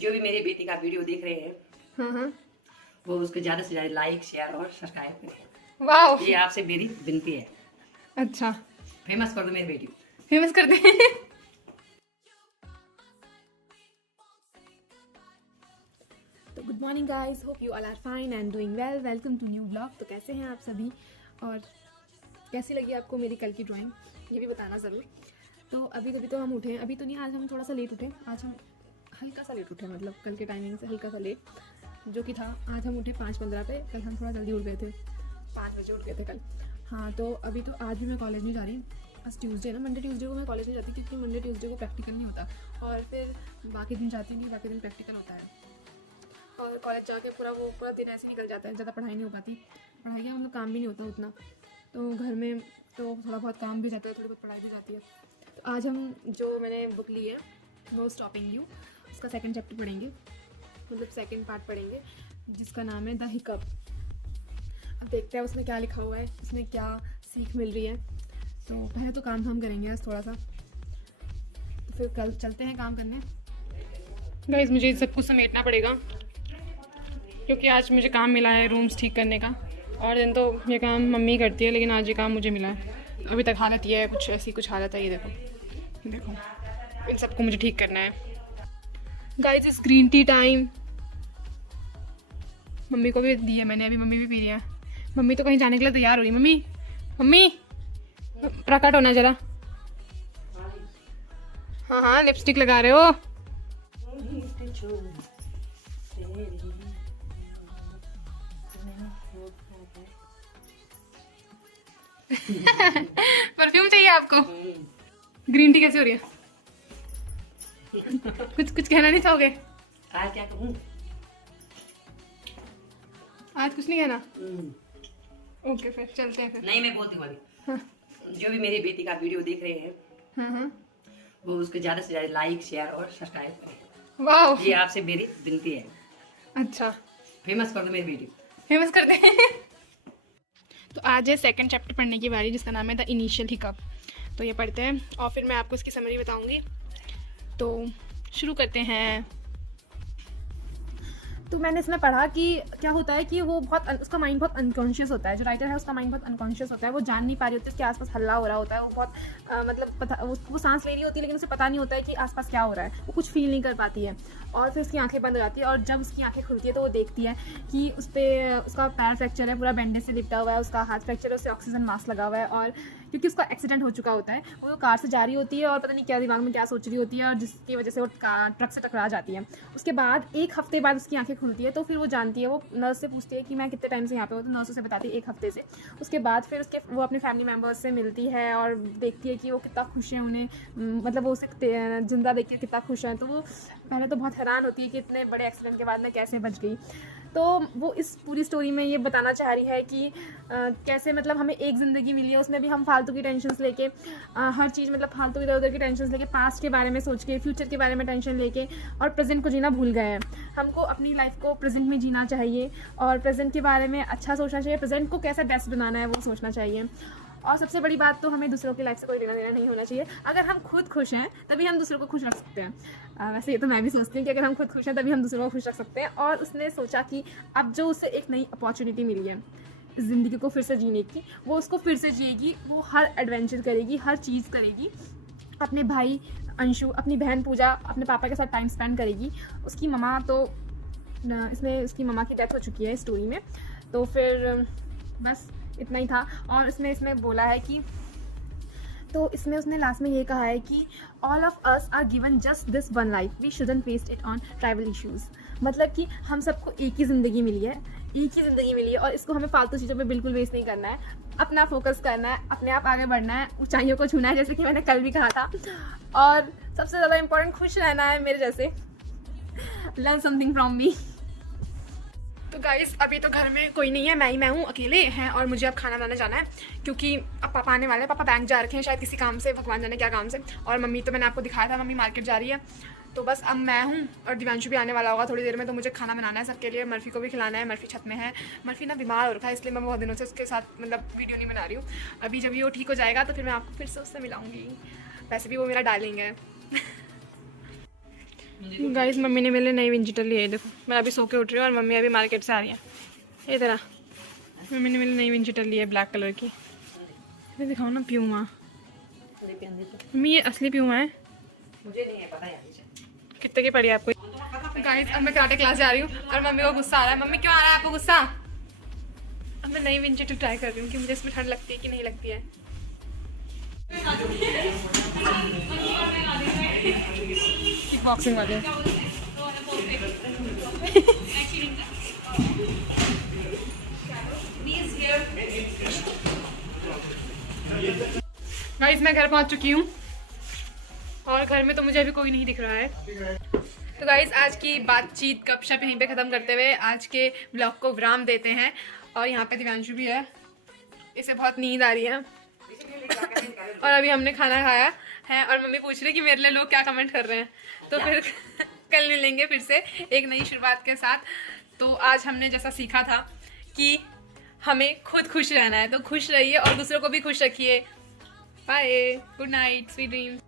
जो भी मेरी बेटी का वीडियो देख रहे हैं हाँ। वो उसको ज़्यादा से ज़्यादा लाइक शेयर और सब्सक्राइब करें। वाह। ये आपसे मेरी विनती है। अच्छा, फेमस कर दो मेरी बेटी। फेमस कर दे। तो good morning guys, hope you all are fine and doing well. Welcome to new blog. तो कैसे हैं आप सभी और कैसी लगी आपको मेरी कल की ड्राइंग, ये भी बताना ज़रूर। तो अभी तो हम उठे, अभी तो नहीं, आज हम थोड़ा सा लेट उठे। आज हम हल्का सा लेट उठे, मतलब कल के टाइमिंग से हल्का सा लेट जो कि था। आज हम उठे 5:15 पे, कल हम थोड़ा जल्दी उठ गए थे, 5 बजे उठ गए थे कल। हाँ, तो अभी तो आज भी मैं कॉलेज नहीं जा रही। आज ट्यूसडे ना, मंडे ट्यूसडे को मैं कॉलेज नहीं जाती क्योंकि मंडे ट्यूसडे को प्रैक्टिकल नहीं होता और फिर बाकी दिन जाती नहीं, बाकी दिन प्रैक्टिकल होता है। और कॉलेज जाके पूरा दिन ऐसे निकल जाता है, ज़्यादा पढ़ाई नहीं हो पाती। पढ़ाई का मतलब काम भी नहीं होता उतना, तो घर में तो थोड़ा बहुत काम भी जाता है, थोड़ी बहुत पढ़ाई भी जाती है। तो आज हम जो मैंने बुक ली है नो स्टॉपिंग यू, उसका सेकंड चैप्टर पढ़ेंगे, मतलब सेकंड पार्ट पढ़ेंगे, जिसका नाम है द हिकअप। अब देखते हैं उसमें क्या लिखा हुआ है, उसमें क्या सीख मिल रही है। तो पहले तो काम हम करेंगे आज थोड़ा सा, तो फिर कल चलते हैं काम करने। गाइस, मुझे सब कुछ समेटना पड़ेगा क्योंकि आज मुझे काम मिला है रूम्स ठीक करने का। और दिन तो ये काम मम्मी करती है, लेकिन आज ये काम मुझे मिला है। अभी तक हालत ये है, कुछ ऐसी कुछ हालत है, ये देखो इन सबको मुझे ठीक करना है। गाइस, इस ग्रीन टी टाइम मम्मी को भी दी है मैंने, अभी मम्मी भी पी रही है। मम्मी तो कहीं जाने के लिए तैयार हो रही है। मम्मी प्रकट होना जरा। हाँ, लिपस्टिक लगा रहे हो। परफ्यूम चाहिए आपको? ग्रीन टी कैसे हो रही है? कुछ कहना नहीं चाहोगे? आज क्या कहूँ? आज कुछ नहीं कहना? ओके, फिर चलते हैं फिर। नहीं, मैं बोलती हूँ अभी। हाँ। जो भी मेरी बेटी का वीडियो देख रहे हैं हाँ। वो उसको ज़्यादा से ज़्यादा लाइक शेयर और सब्सक्राइब करें। वाह। ये आपसे मेरी विनती है। अच्छा, फेमस कर दो मेरी बेटी। फेमस कर दे। तो आज है सेकंड चैप्टर पढ़ने की बारी, जिसका नाम है द इनिशियल हिकअप। तो ये पढ़ते हैं और फिर मैं आपको इसकी समरी बताऊंगी। तो शुरू करते हैं। तो मैंने इसमें पढ़ा कि क्या होता है कि वो उसका माइंड बहुत अनकॉन्शियस होता है। जो राइटर है उसका माइंड बहुत अनकॉन्शियस होता है, वो जान नहीं पा रही होती है उसके आसपास हल्ला हो रहा होता है। वो बहुत मतलब पता, वो सांस ले रही होती है लेकिन उसे पता नहीं होता है कि आसपास क्या हो रहा है, वो कुछ फील नहीं कर पाती है। और फिर उसकी आंखें बंद हो जाती है और जब उसकी आंखें खुलती है तो वो देखती है कि उस पर उसका पैर फ्रैक्चर है, पूरा बैंडेज से लिपटा हुआ है, उसका हाथ फ्रैक्चर है, उससे ऑक्सीजन मास्क लगा हुआ है। और क्योंकि उसका एक्सीडेंट हो चुका होता है, वो कार से जा रही होती है और पता नहीं क्या दिमाग में क्या सोच रही होती है, और जिसकी वजह से वो ट्रक से टकरा जाती है। उसके बाद 1 हफ्ते बाद उसकी आंखें खुलती है, तो फिर वो जानती है, वो नर्स से पूछती है कि मैं कितने टाइम से यहाँ पे हूँ, तो नर्स उसे बताती है 1 हफ्ते से। उसके बाद फिर वो अपने फैमिली मेम्बर्स से मिलती है और देखती है कि वो कितना खुश है, उन्हें मतलब वो उसे जिंदा देख के कितना खुश है। तो वो पहले तो बहुत हैरान होती है कि इतने बड़े एक्सीडेंट के बाद मैं कैसे बच गई। तो वो इस पूरी स्टोरी में ये बताना चाह रही है कि कैसे मतलब हमें एक ज़िंदगी मिली है, उसमें भी हम फालतू की टेंशन्स लेके हर चीज़, मतलब फालतू इधर उधर की टेंशन्स लेके, पास्ट के बारे में सोच के, फ्यूचर के बारे में टेंशन लेके और प्रेजेंट को जीना भूल गए हैं। हमको अपनी लाइफ को प्रेजेंट में जीना चाहिए और प्रेजेंट के बारे में अच्छा सोचना चाहिए, प्रेजेंट को कैसे बेस्ट बनाना है वो सोचना चाहिए। और सबसे बड़ी बात तो हमें दूसरों की लाइफ से कोई लेना देना नहीं होना चाहिए। अगर हम खुद खुश हैं तभी हम दूसरों को खुश रख सकते हैं। वैसे ये तो मैं भी सोचती हूँ कि अगर हम खुद खुश हैं तभी हम दूसरों को खुश रख सकते हैं। और उसने सोचा कि अब जो उसे एक नई अपॉर्चुनिटी मिली है ज़िंदगी को फिर से जीने की, वो उसको फिर से जिएगी, वो हर एडवेंचर करेगी, हर चीज़ करेगी, अपने भाई अंशु, अपनी बहन पूजा, अपने पापा के साथ टाइम स्पेंड करेगी। उसकी ममा तो इसमें उसकी ममा की डेथ हो चुकी है स्टोरी में। तो फिर बस इतना ही था। और इसमें बोला है कि, तो इसमें उसने लास्ट में ये कहा है कि all of us are given just this one life, we shouldn't waste it on trivial issues. मतलब कि हम सबको एक ही ज़िंदगी मिली है और इसको हमें फालतू चीज़ों पे बिल्कुल वेस्ट नहीं करना है। अपना फोकस करना है, अपने आप आगे बढ़ना है, ऊंचाइयों को छूना है, जैसे कि मैंने कल भी कहा था। और सबसे ज़्यादा इम्पोर्टेंट खुश रहना है, मेरे जैसे। Learn something from me. तो गाइस, अभी तो घर में कोई नहीं है, मैं हूँ, अकेले हैं और मुझे अब खाना बनाने जाना है क्योंकि अब पापा आने वाले हैं। पापा बैंक जा रखे हैं शायद किसी काम से, भगवान जाने क्या काम से। और मम्मी तो मैंने आपको दिखाया था, मम्मी मार्केट जा रही है। तो बस अब मैं हूँ और दिव्यांशु भी आने वाला होगा थोड़ी देर में। तो मुझे खाना बनाना है सबके लिए, मर्फी को भी खिलाना है। मर्फी छत में है, मर्फी ना बीमार हो रखा है, इसलिए मैं बहुत दिनों से उसके साथ मतलब वीडियो नहीं बना रही हूँ। अभी जब ये वो ठीक हो जाएगा तो फिर मैं आपको फिर से उससे मिलाऊँगी। वैसे भी वो मेरा डार्लिंग है। गाइस मम्मी ने मेरे लिए नई विंचिटर ली है, देखो मैं अभी सो के उठ रही हूँ और मम्मी अभी मार्केट से आ रही है। ये तरह मम्मी ने मेरे लिए नई विंचिटर ली है ब्लैक कलर की। ये दिखाओ ना प्यूमा। मम्मी ये असली प्यूमा है? मुझे नहीं है पता यार। कितने की पड़ी है आपको? गाइस अब मैं कराटे क्लास जा रही हूँ और मम्मी को गुस्सा आ रहा है। मम्मी क्यों आ रहा है आपको गुस्सा? अब मैं नई विंचिटर ट्राई कर रही हूँ कि मुझे इसमें ठंड लगती है कि नहीं लगती है। बॉक्सिंग वाले गाइस मैं घर पहुंच चुकी हूँ और घर में तो मुझे अभी कोई नहीं दिख रहा है। तो गाइस आज की बातचीत गपशप यहीं पे ख़त्म करते हुए आज के ब्लॉग को विराम देते हैं। और यहाँ पे दिव्यांशु भी है, इसे बहुत नींद आ रही है। और अभी हमने खाना खाया है और मम्मी पूछ रही कि मेरे लिए लोग क्या कमेंट कर रहे हैं। तो फिर कल मिलेंगे फिर से एक नई शुरुआत के साथ। तो आज हमने जैसा सीखा था कि हमें खुद खुश रहना है, तो खुश रहिए और दूसरों को भी खुश रखिए। Bye, good night, sweet dreams.